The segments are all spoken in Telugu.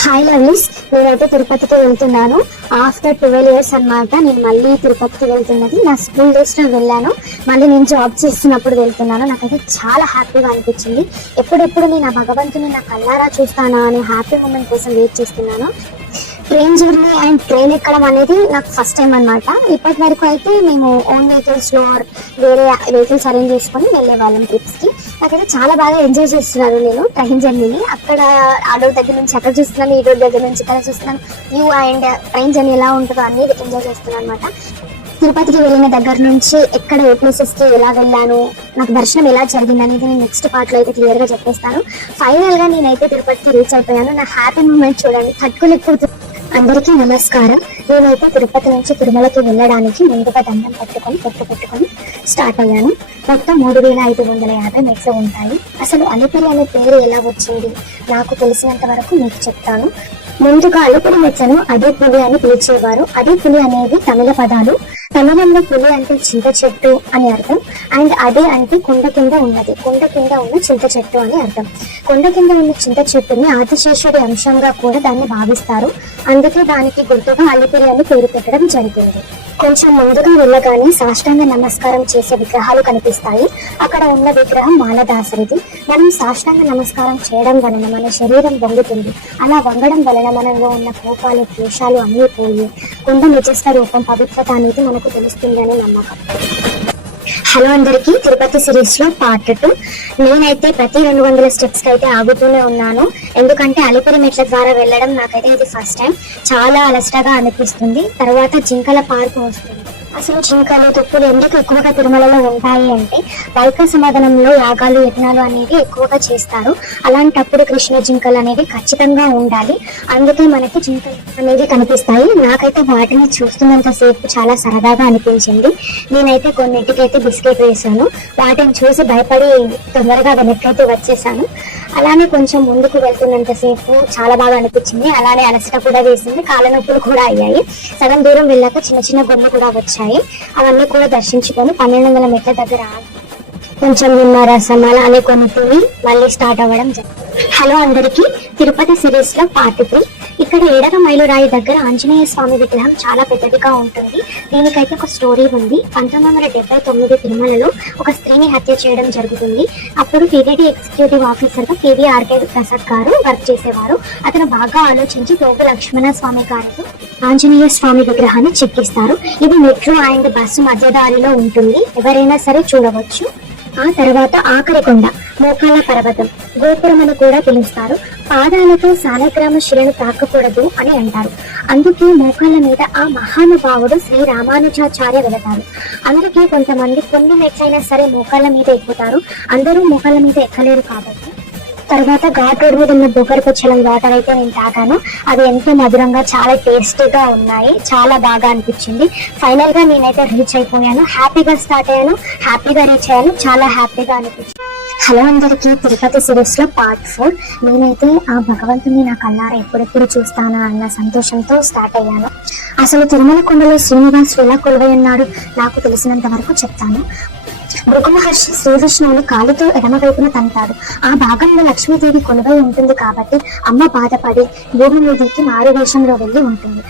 హాయ్ లవ్లీస్, నేనైతే తిరుపతికి వెళ్తున్నాను. ఆఫ్టర్ 12 years అనమాట నేను మళ్ళీ తిరుపతికి వెళ్తున్నది. నా స్కూల్ డేస్ లో వెళ్ళాను, మళ్ళీ నేను జాబ్ చేస్తున్నప్పుడు వెళ్తున్నాను. నాకైతే చాలా హ్యాపీగా అనిపించింది. ఎప్పుడెప్పుడు నేను ఆ భగవంతుని నా కళ్ళారా చూస్తానా అనే హ్యాపీ మూమెంట్ కోసం వెయిట్ చేస్తున్నాను. ట్రైన్ జర్నీ అండ్ ట్రైన్ ఎక్కడం అనేది నాకు ఫస్ట్ టైం అనమాట. ఇప్పటి వరకు అయితే మేము ఓన్ వెహికల్స్ లో వేరే వెహికల్స్ అరేంజ్ చేసుకొని వెళ్ళే వాళ్ళం ట్రిప్స్ కి. నాకైతే చాలా బాగా ఎంజాయ్ చేస్తున్నాను నేను ట్రైన్ జర్నీని. అక్కడ ఆడో దగ్గర నుంచి అక్కడ చూస్తున్నాను, ఈ రోడ్ దగ్గర నుంచి ఇక్కడ చూస్తున్నాను. వ్యూ అండ్ ట్రైన్ జర్నీ ఎలా ఉంటుందో అన్ని ఎంజాయ్ చేస్తున్నాను అనమాట. తిరుపతికి వెళ్ళిన దగ్గర నుంచి ఎక్కడ ఏ ప్లేసెస్ కి ఎలా వెళ్ళాను, నాకు దర్శనం ఎలా జరిగింది అనేది నేను నెక్స్ట్ పార్ట్ లో అయితే క్లియర్ గా చెప్పేస్తాను. ఫైనల్ గా నేనైతే తిరుపతికి రీచ్ అయిపోయాను. నా హ్యాపీ మూమెంట్ చూడండి, తట్టుకోలేకపోతుంది. అందరికీ నమస్కారం. నేనైతే తిరుపతి నుంచి తిరుమలకి వెళ్ళడానికి ముందుగా దండం పెట్టుకొని స్టార్ట్ అయ్యాను. మొత్తం 3550 మెట్లు ఉంటాయి. అసలు అలిపిరి అనే పేరు ఎలా వచ్చింది నాకు తెలిసినంత వరకు మీకు చెప్తాను. ముందుగా అలిపిరి మెట్లను అదే పులి అని పిలిచేవారు. అదే పులి అనేది తమిళ పదాలు. తమిళంలో పులి అంటే చింత చెట్టు అని అర్థం, అండ్ అదే అంటే కొండ కింద ఉన్న చింత చెట్టు అని అర్థం. కొండ కింద ఉన్న చింత చెట్టుని ఆదిశేషుడి అంశంగా కూడా దాన్ని భావిస్తారు. అందుకే దానికి గుర్తుగా అలిపిరి అని పేరు పెట్టడం జరిగింది. కొంచెం ముందుగా వెళ్ళగానే సాష్టాంగ నమస్కారం చేసే విగ్రహాలు కనిపిస్తాయి. అక్కడ ఉన్న విగ్రహం మాలదాసరిది. మనం సాష్టాంగ నమస్కారం చేయడం వలన మన శరీరం వంగుతుంది. అలా వంగడం వలన మనలో ఉన్న కోపాలు, ద్వేషాలు అన్నీ పోయి కొండ నిజస్థ రూపం, పవిత్రత అనేది మనకు తెలుస్తుంది అని నమ్మకం. హలో అందరికీ, తిరుపతి సిరీస్ లో పార్ట్ 2. నేనైతే ప్రతి 200 స్టెప్స్ కి అయితే ఆగుతూనే ఉన్నాను. ఎందుకంటే అలిపిరి మెట్ల ద్వారా వెళ్ళడం నాకైతే ఇది ఫస్ట్ టైం. చాలా అలసటగా అనిపిస్తుంది. తర్వాత జింకల పార్క్ వస్తుంది. అసలు జింకలు, తుప్పులు ఎందుకు ఎక్కువగా తిరుమలలో ఉంటాయి అంటే వైక సమాధానంలో యాగాలు, యజ్ఞాలు అనేవి ఎక్కువగా చేస్తారు. అలాంటప్పుడు కృష్ణ జింకలు అనేవి ఖచ్చితంగా ఉండాలి. అందుకే మనకి జింకలు అనేవి కనిపిస్తాయి. నాకైతే వాటిని చూస్తున్నంత సేపు చాలా సరదాగా అనిపించింది. నేనైతే కొన్నింటికైతే బిస్కెట్ వేసాను. వాటిని చూసి భయపడి తొందరగా వెనక్కైతే వచ్చేసాను. అలానే కొంచెం ముందుకు వెళ్తున్నంతసేపు చాలా బాగా అనిపించింది. అలానే అలసట కూడా వేసింది, కాళ్ళ నొప్పులు కూడా అయ్యాయి. సగం దూరం వెళ్ళాక చిన్న చిన్న గొమ్మలు కూడా వచ్చాయి. అవన్నీ కూడా దర్శించుకొని 1200 మెట్ల దగ్గర కొంచెం నిమ్మరసం అలానే కొన్ని తిని మళ్ళీ స్టార్ట్ అవ్వడం జరిగింది. హలో అందరికీ, తిరుపతి సిరీస్ లో పార్ట్ 3. ఇక్కడ 7వ మైలురాయి దగ్గర ఆంజనేయ స్వామి విగ్రహం చాలా పెద్దదిగా ఉంటుంది. దీనికైతే ఒక స్టోరీ ఉంది. 1979 తిరుమలలో ఒక స్త్రీని హత్య చేయడం జరుగుతుంది. అప్పుడు టీటీడీ ఎగ్జిక్యూటివ్ ఆఫీసర్ గా కేవీఆర్కే ప్రసాద్ గారు వర్క్ చేసేవారు. అతను బాగా ఆలోచించి తోట లక్ష్మణ స్వామి గారితో ఆంజనేయ స్వామి విగ్రహాన్ని చెక్కిస్తారు. ఇది మెట్రో అండ్ బస్సు మధ్యదారిలో ఉంటుంది, ఎవరైనా సరే చూడవచ్చు. ఆ తర్వాత ఆఖరి కొండ మోకాల పర్వతం, గోపురం అని కూడా పిలుస్తారు. పాదాలతో సాలగ్రామ శిలను తాకకూడదు అని అంటారు. అందుకే మోకాళ్ళ మీద ఆ మహానుభావుడు శ్రీ రామానుజాచార్య వెళతారు. అందుకే కొంతమంది కొన్ని మెట్లైనా సరే మోకాళ్ళ మీద ఎక్కుతారు. అందరూ మోకాళ్ళ మీద ఎక్కలేరు కాబట్టి. తర్వాత ఘాట్ రోడ్ మీద ఉన్న భూగర్భజలం వాటర్ అయితే నేను తాగాను. అది ఎంతో మధురంగా, చాలా టేస్టీగా ఉన్నాయి. చాలా బాగా అనిపించింది. ఫైనల్ గా నేనైతే రీచ్ అయిపోయాను. హ్యాపీగా స్టార్ట్ అయ్యాను, హ్యాపీగా రీచ్ అయ్యాను. చాలా హ్యాపీగా అనిపించింది. హలో అందరికీ, తిరుపతి సిరీస్ లో పార్ట్ 4. నేనైతే ఆ భగవంతుని నా కళ్ళారా ఎప్పుడెప్పుడు చూస్తానా అన్న సంతోషంతో స్టార్ట్ అయ్యాను. అసలు తిరుమల కొండలో శ్రీనివాస్ ఎలా కొలువై ఉన్నాడు నాకు తెలిసినంత వరకు చెప్తాను. భృగు మహర్షి శ్రీ విష్ణువుని కాలుతో ఎడమ వైపున తంటాడు. ఆ భాగంలో లక్ష్మీదేవి కొలువై ఉంటుంది కాబట్టి అమ్మ బాధపడి భూమి మీదకి మారు వేషంలో వెళ్ళి ఉంటుంది.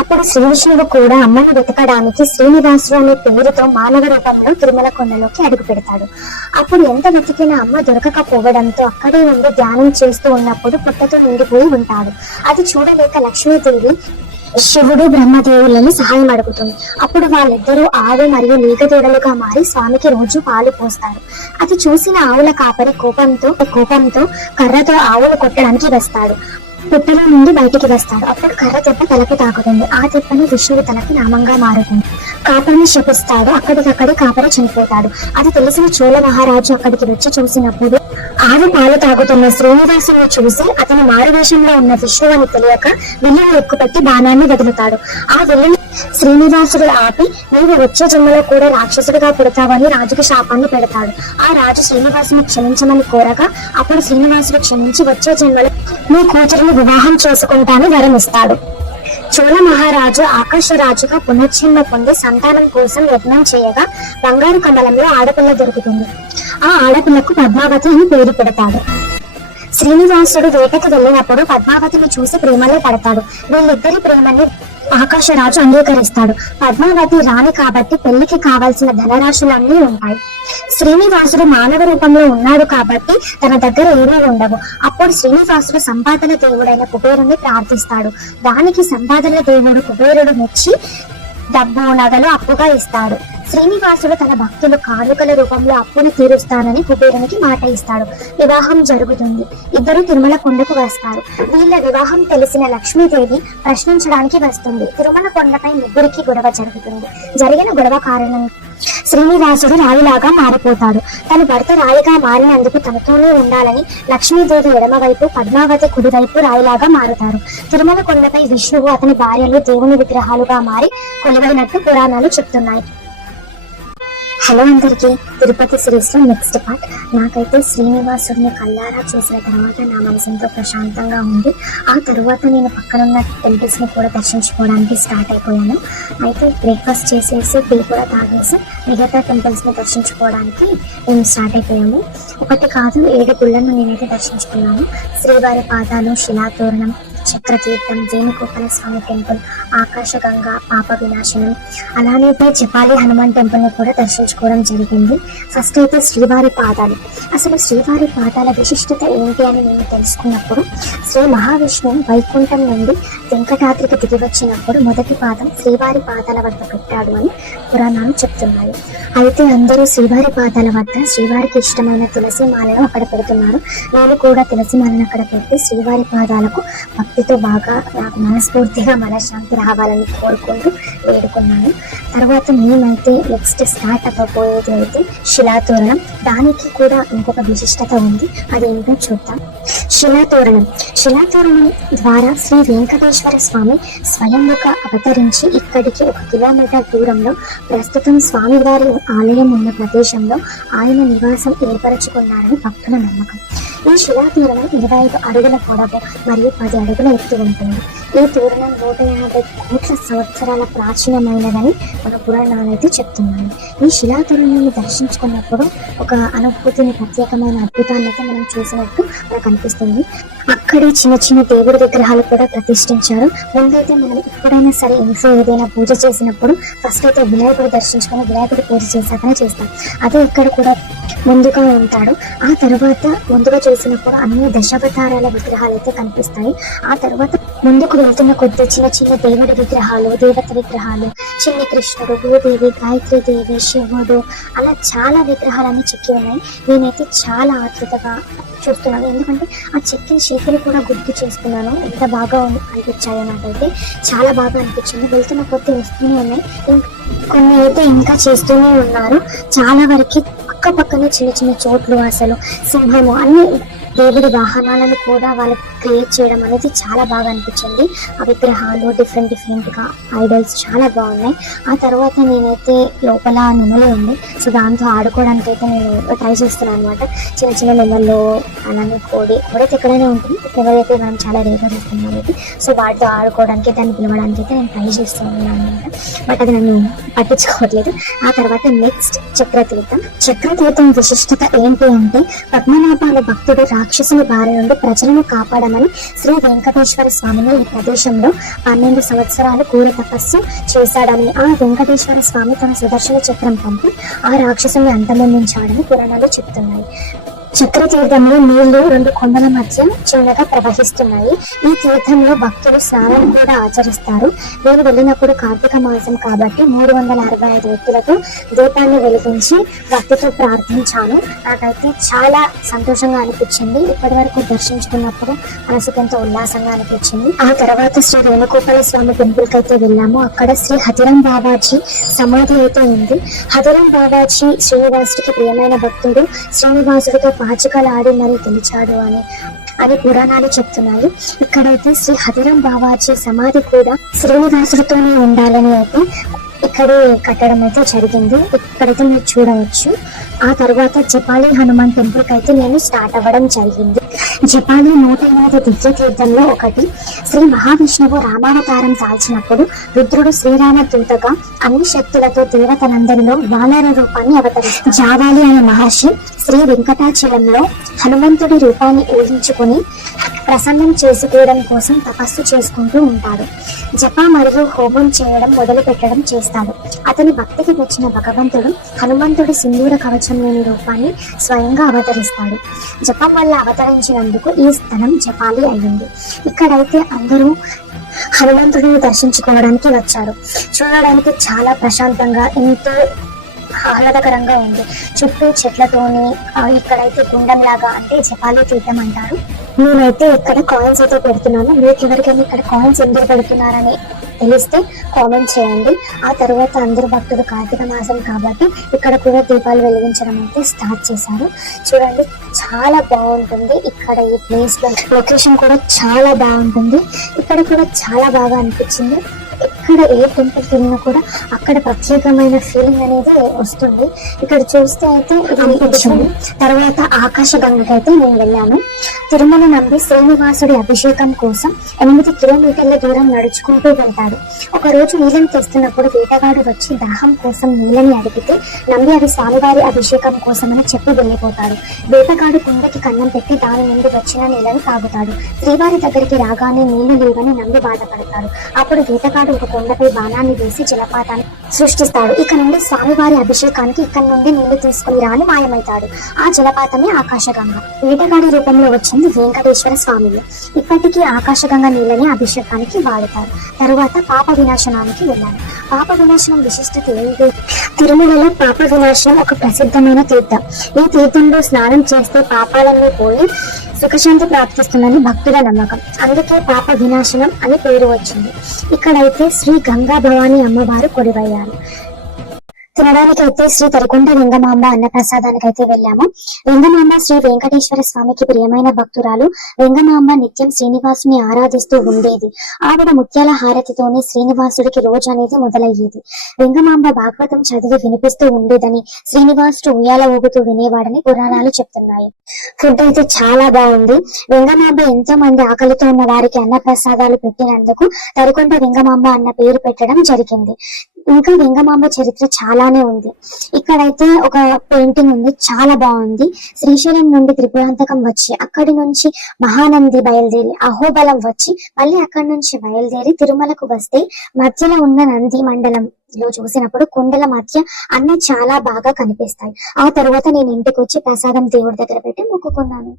అప్పుడు శ్రీ విష్ణువు కూడా అమ్మను వెతకడానికి శ్రీనివాసుడు అనే పేరుతో మానవ రూపంలో తిరుమల కొండలోకి అడుగు పెడతాడు. అప్పుడు ఎంత వెతికినా అమ్మ దొరకకపోవడంతో అక్కడే ఉండి ధ్యానం చేస్తూ ఉన్నప్పుడు పుట్టతో నిండిపోయి ఉంటాడు. అది చూడలేక లక్ష్మీదేవి శివుడు బ్రహ్మదేవులను సహాయం అడుగుతుంది. అప్పుడు వాళ్ళిద్దరూ ఆవు మరియు లీగ దూడలుగా మారి స్వామికి రోజు పాలు పోస్తారు. అది చూసిన ఆవుల కాపరి కోపంతో కర్రతో ఆవులు కొట్టడానికి వస్తాడు. పుట్టలో నుండి బయటికి వస్తాడు. అప్పుడు కర్ర దెబ్బ తలకు తాకుతుంది. ఆ దెబ్బని విష్ణువు తనకి నామంగా మారుతుంది. కాపరిని శపిస్తాడు. అక్కడికక్కడే కాపరి చనిపోతాడు. అది తెలిసిన చోళ మహారాజు అక్కడికి వచ్చి చూసినప్పుడు ఆవు పాలు తాగుతున్న శ్రీనివాసుని చూసి అతను మారువేషంలో ఉన్న విష్ణువు అని తెలియక విల్లుని ఎక్కుపెట్టి బాణాన్ని వదులుతాడు. ఆ విల్లుని శ్రీనివాసుడు ఆపి నీవు వచ్చే జన్మలో కూడా రాక్షసుడిగా పుడతావని రాజుకి శాపాన్ని పెడతాడు. ఆ రాజు శ్రీనివాసుని క్షమించమని కోరగా అప్పుడు శ్రీనివాసుడు క్షమించి వచ్చే జన్మలో నీ కూతురిని వివాహం చేసుకుంటానని వరమిస్తాడు. చోళ మహారాజు ఆకాశరాజుగా పునర్జన్మ పొంది సంతానం కోసం యజ్ఞం చేయగా బంగారు కమలంలో ఆడపిల్ల దొరుకుతుంది. ఆ ఆడపిల్లకు పద్మావతి అని పేరు పెడతాడు. శ్రీనివాసుడు వేటకు వెళ్ళినప్పుడు పద్మావతిని చూసి ప్రేమలో పడతాడు. వీళ్ళిద్దరి ప్రేమని ఆకాశరాజు అంగీకరిస్తాడు. పద్మావతి రాణి కాబట్టి పెళ్లికి కావాల్సిన ధనరాశులన్నీ ఉంటాయి. శ్రీనివాసుడు మానవ రూపంలో ఉన్నాడు కాబట్టి తన దగ్గర ఏమీ ఉండవు. అప్పుడు శ్రీనివాసుడు సంపాదన దేవుడైన కుబేరుని ప్రార్థిస్తాడు. దానికి సంపాదన దేవుడు కుబేరుడు మెచ్చి డబ్బు నగలు అప్పుగా ఇస్తాడు. శ్రీనివాసుడు తన భక్తులు కానుకల రూపంలో అప్పును తీరుస్తానని కుబేరునికి మాట ఇస్తాడు. వివాహం జరుగుతుంది. ఇద్దరు తిరుమల కొండకు వస్తారు. వీళ్ళ వివాహం తెలిసిన లక్ష్మీదేవి ప్రశ్నించడానికి వస్తుంది. తిరుమల కొండపై ముగ్గురికి గొడవ జరుగుతుంది. జరిగిన గొడవ కారణంగా శ్రీనివాసుడు రాయిలాగా మారిపోతాడు. తన భర్త రాయిగా మారినందుకు తనతోనే ఉండాలని లక్ష్మీదేవి ఎడమవైపు, పద్మావతి కుడివైపు రాయిలాగా మారుతారు. తిరుమల కొండపై విష్ణువు అతని భార్యలు దేవుని విగ్రహాలుగా మారి కొలువైనట్టు పురాణాలు చెప్తున్నాయి. హలో అందరికీ, తిరుపతి సిరీస్ లో నెక్స్ట్ పార్ట్. నాకైతే శ్రీనివాసుడిని కళ్ళారా చూసిన తర్వాత నా మనసు ఎంతో ప్రశాంతంగా ఉంది. ఆ తర్వాత నేను పక్కనున్న టెంపుల్స్ ని కూడా దర్శించుకోవడానికి స్టార్ట్ అయిపోయాను. అయితే బ్రేక్ఫాస్ట్ చేసేసి టీ కూడా తాగేసి మిగతా టెంపుల్స్ ని దర్శించుకోవడానికి మేము స్టార్ట్ అయిపోయాము. ఒకటి కాదు 7 గుళ్ళను నేనైతే దర్శించుకున్నాను. శ్రీవారి పాదాలు, శిలాతోరణం, చక్రతీర్థం, వేణుగోపాల స్వామి టెంపుల్, ఆకాశగంగా, పాప వినాశనం, అలానే జపాలి హనుమాన్ టెంపుల్ ని కూడా దర్శించుకోవడం జరిగింది. ఫస్ట్ అయితే శ్రీవారి పాదాలు. అసలు శ్రీవారి పాదాల విశిష్టత ఏంటి అని నేను తెలుసుకున్నప్పుడు, శ్రీ మహావిష్ణువు వైకుంఠం నుండి వెంకటాద్రికి దిగి వచ్చినప్పుడు మొదటి పాదం శ్రీవారి పాదాల వద్ద పెట్టాడు అని పురాణాలు చెప్తున్నాయి. అయితే అందరూ శ్రీవారి పాదాల వద్ద శ్రీవారికి ఇష్టమైన తులసి మాలను అక్కడ పెడుతున్నారు. నేను కూడా తులసి మాలను అక్కడ పెట్టి శ్రీవారి పాదాలకు భక్తితో బాగా నాకు మనస్ఫూర్తిగా మనశ్శాంతి రావాలని కోరుకుంటూ వేడుకున్నాను. తర్వాత మేమైతే నెక్స్ట్ స్టార్ట్ అవ్వబోయేది అయితే శిలాతోరణం. దానికి కూడా ఇంకొక విశిష్టత ఉంది, అదేంటో చూద్దాం. శిలాతోరణం ద్వారా శ్రీ వెంకటేశ్వర స్వామి స్వయంగా అవతరించి ఇక్కడికి 1 కిలోమీటర్ దూరంలో ప్రస్తుతం స్వామివారి ఆలయం ఉన్న ప్రదేశంలో ఆయన నివాసం ఏర్పరచుకున్నారని భక్తుల నమ్మకం. ఈ శిలాతోరణం 25 అడుగుల పొడవు మరియు 10 అడుగుల ఎత్తు ఉంటుంది. ఈ తోరణం 150 కోట్ల సంవత్సరాల ప్రాచీనమైనదని మన పురాణాలు అయితే చెప్తున్నాయి. ఈ శిలాతోరణాన్ని దర్శించుకున్నప్పుడు ఒక అనుభూతిని, ప్రత్యేకమైన అద్భుతాన్ని అయితే మనం చూసినట్టు మనకు అనిపిస్తుంది. అక్కడే చిన్న చిన్న దేవుడి విగ్రహాలు కూడా ప్రతిష్ఠించారు. ముందైతే మనం ఎప్పుడైనా సరే ఇంట్లో ఏదైనా పూజ చేసినప్పుడు ఫస్ట్ అయితే వినాయకుడు దర్శించుకొని వినాయకుడి పూజ చేశాకనే చేస్తాం. అదే ఇక్కడ కూడా ముందుగా ఉంటాడు. ఆ తర్వాత ముందుగా చేసినప్పుడు అన్ని దశావతారాల విగ్రహాలు అయితే కనిపిస్తాయి. ఆ తర్వాత ముందుకు వెళ్తున్న కొద్ది చిన్న చిన్న దేవుడి విగ్రహాలు, దేవత విగ్రహాలు, చిన్న కృష్ణుడు, భూదేవి, గాయత్రి దేవి, శివుడు, అలా చాలా విగ్రహాలన్నీ చెక్కి ఉన్నాయి. నేనైతే చాలా ఆతృతగా చూస్తున్నాను, ఎందుకంటే ఆ చెక్కిన చేతులు కూడా గుర్తు చేసుకున్నాను. ఎంత బాగా అనిపించాయో నాకైతే చాలా బాగా అనిపించింది. వెళ్తున్న కొద్ది వస్తూనే ఉన్నాయి, కొన్ని అయితే ఇంకా చేస్తూనే ఉన్నారు. చాలా వరకు పక్కనే చిన్న చిన్న చోట్లు, అసలు సింహము, అన్ని దేవుడి వాహనాలను కూడా వాళ్ళు క్రియేట్ చేయడం అనేది చాలా బాగా అనిపించింది. ఆ విగ్రహాలు డిఫరెంట్ గా ఐడల్స్ చాలా బాగున్నాయి. ఆ తర్వాత నేనైతే లోపల నెమలి ఉంది, సో దాంతో ఆడుకోవడానికి అయితే నేను ట్రై చేస్తున్నాను అనమాట. చిన్న చిన్న నెమల్లో, అలానే కోడి అయితే ఎక్కడైనా ఉంటుంది, నెమలి అయితే మనం చాలా రేగా చూస్తున్నాం అనేది. సో వాటితో ఆడుకోవడానికి, దాన్ని పిలవడానికి అయితే నేను ట్రై చేస్తున్నాను అనమాట. బట్ అది నన్ను పట్టించుకోవట్లేదు. ఆ తర్వాత నెక్స్ట్ చక్రతీర్థం విశిష్టత ఏంటి అంటే, పద్మనాభాల భక్తుడు రాక్షసుని బారి నుండి ప్రజలను కాపాడమని శ్రీ వెంకటేశ్వర స్వామిని ఈ ప్రదేశంలో 12 సంవత్సరాలు కూరి తపస్సు చేశాడని, ఆ వెంకటేశ్వర స్వామి తన సుదర్శన చక్రం పంపి ఆ రాక్షసుని అంతమొందించాడని పురాణాలు చెప్తున్నాయి. చక్రతీర్థంలో నీళ్లు 2 కొండల మధ్య చిన్నగా ప్రవహిస్తున్నాయి. ఈ తీర్థంలో భక్తులు స్నానం కూడా ఆచరిస్తారు. నేను వెళ్ళినప్పుడు కార్తీక మాసం కాబట్టి 365 వ్యక్తులతో దీపాన్ని వెలిగించి భక్తితో ప్రార్థించాను. నాకైతే చాలా సంతోషంగా అనిపించింది. ఇప్పటి వరకు దర్శించుకున్నప్పుడు మనసుకు ఎంతో ఉల్లాసంగా అనిపించింది. ఆ తర్వాత శ్రీ వేణుగోపాల స్వామి టెంపుల్ కి అయితే వెళ్ళాము. అక్కడ శ్రీ హతిరాం బాబాజీ సమాధి అయితే ఉంది. హతిరాం బాబాజీ శ్రీనివాసుడికి ప్రియమైన భక్తుడు. శ్రీనివాసుడితో పాచికలు ఆడి మరీ గెలిచాడు అని పురాణాలు చెప్తున్నాయి. ఇక్కడైతే శ్రీ హతిరాం బాబాజీ సమాధి కూడా శ్రీనివాసుడితోనే ఉండాలని అయితే ఇక్కడే కట్టడం అయితే జరిగింది. ఇక్కడైతే మీరు చూడవచ్చు. ఆ తర్వాత జపాలి హనుమాన్ టెంపుల్ కి అయితే నేను స్టార్ట్ అవ్వడం జరిగింది. జపాలి 108 దివ్య తీర్థంలో ఒకటి. శ్రీ మహావిష్ణువు రామావతారం దాల్చినప్పుడు రుద్రుడు శ్రీరామ దూతగా అన్ని శక్తులతో దేవతలందరిలో వానర రూపాన్ని అవతరిస్తాడు. జావాలి అనే మహర్షి శ్రీ వెంకటాచలంలో హనుమంతుడి రూపాన్ని ఊహించుకుని ప్రసన్నం చేసుకోవడం కోసం తపస్సు చేసుకుంటూ ఉంటాడు. జప మరియు హోమం చేయడం మొదలు పెట్టడం చేస్తాడు. అతని భక్తికి మెచ్చిన భగవంతుడు హనుమంతుడి సింధూర కవచం లేని రూపాన్ని స్వయంగా అవతరిస్తాడు. జపం వల్ల అవతరించినందుకు ఈ స్థలం జపాలి అయ్యింది. ఇక్కడైతే అందరూ హనుమంతుడిని దర్శించుకోవడానికి వచ్చారు. చూడడానికి చాలా ప్రశాంతంగా ఎంతో ఆహ్లాదకరంగా ఉంది. చుట్టూ చెట్లతోని ఇక్కడైతే గుండం లాగా అంటే జపాలి తీర్థం అంటారు. నేనైతే ఇక్కడ కాయిన్స్ అయితే పెడుతున్నాను. మీకు ఎవరికైనా ఇక్కడ కాయిన్స్ ఎందుకు పెడుతున్నారని తెలిస్తే కామెంట్ చేయండి. ఆ తర్వాత అందరు భక్తులు కార్తీక మాసం కాబట్టి ఇక్కడ కూడా దీపాలు వెలిగించడం అయితే స్టార్ట్ చేశారు. చూడండి చాలా బాగుంటుంది. ఇక్కడ ఈ ప్లేస్ లో లొకేషన్ కూడా చాలా బాగుంటుంది. ఇక్కడ కూడా చాలా బాగా అనిపించింది. ఎక్కడ ఏ టెంపుల్ తిరిగినా కూడా అక్కడ ప్రత్యేకమైన ఫీలింగ్ అనేది వస్తుంది. ఇక్కడ చూస్తే అయితే ఇది అనిపించింది. తర్వాత ఆకాశ గంగకి అయితే నేను వెళ్ళాను. తిరుమల నంబి శ్రీనివాసుడి అభిషేకం కోసం 8 కిలోమీటర్ల దూరం నడుచుకుంటూ వెళ్తాడు. ఒక రోజు నీళ్ళని తెస్తున్నప్పుడు వేటగాడు వచ్చి దాహం కోసం నీళ్ళని అడిగితే నంబి అది స్వామివారి అభిషేకం కోసం అని చెప్పి వెళ్ళిపోతాడు. వేటగాడు కుండకి కన్నం పెట్టి దాని నుండి వచ్చిన నీళ్ళని తాగుతాడు. శ్రీవారి దగ్గరికి రాగానే నీళ్లు లేవని నంబి బాధపడతాడు. అప్పుడు వేటగాడు ఒక కొండపై బాణాన్ని వేసి జలపాతాన్ని సృష్టిస్తాడు. ఇక నుండి స్వామివారి అభిషేకానికి ఇక్కడ నుండి నీళ్లు తీసుకుని రాని మాయమవుతాడు. ఆ జలపాతమే ఆకాశగంగ. వేటగాడి రూపంలో వచ్చింది వెంకటేశ్వర స్వామి. ఇప్పటికీ ఆకాశగంగ నీళ్ళని అభిషేకానికి వాడతారు. తరువాత పాప వినాశనానికి వెళ్ళాను. పాప వినాశనం విశిష్టత ఏంటి? తిరుమలలో పాప వినాశనం ఒక ప్రసిద్ధమైన తీర్థం. ఈ తీర్థంలో స్నానం చేస్తే పాపాలన్నీ పోయి సుఖశాంతి ప్రాప్తిస్తుందని భక్తుల నమ్మకం. అందుకే పాప వినాశనం అని పేరు వచ్చింది. ఇక్కడైతే శ్రీ గంగా భవాని అమ్మవారు కొలువయ్యారు. తినడానికైతే శ్రీ తరికొండ వెంగమాంబ అన్న ప్రసాదానికి అయితే వెళ్ళాము. వెంగమాంబ శ్రీ వెంకటేశ్వర స్వామికి ప్రియమైన భక్తురాలు. వెంగమాంబ నిత్యం శ్రీనివాసుని ఆరాధిస్తూ ఉండేది. ఆవిడ ముత్యాల హారతితోనే శ్రీనివాసుడికి రోజు అనేది మొదలయ్యేది. వెంగమాంబ భాగవతం చదివి వినిపిస్తూ ఉండేదని, శ్రీనివాసుడు ఉయ్యాల ఊగుతూ వినేవాడని పురాణాలు చెప్తున్నాయి. ఫుడ్ అయితే చాలా బాగుంది. వెంగమాంబ ఎంతో మంది ఆకలితో ఉన్న వారికి అన్న ప్రసాదాలు పెట్టినందుకు తరికొండ వెంగమాంబ అన్న పేరు పెట్టడం జరిగింది. ఇంకా వెంగమాంబ చరిత్ర చాలానే ఉంది. ఇక్కడైతే ఒక పెయింటింగ్ ఉంది, చాలా బాగుంది. శ్రీశైలం నుండి త్రిపురాంతకం వచ్చి అక్కడి నుంచి మహానంది బయలుదేరి అహోబలం వచ్చి మళ్ళీ అక్కడి నుంచి బయలుదేరి తిరుమలకు వస్తే మధ్యలో ఉన్న నంది మండలంలో చూసినప్పుడు కొండల మధ్య అన్ని చాలా బాగా కనిపిస్తాయి. ఆ తర్వాత నేను ఇంటికి వచ్చి ప్రసాదం దేవుడి దగ్గర పెట్టి మొక్కుకున్నాను.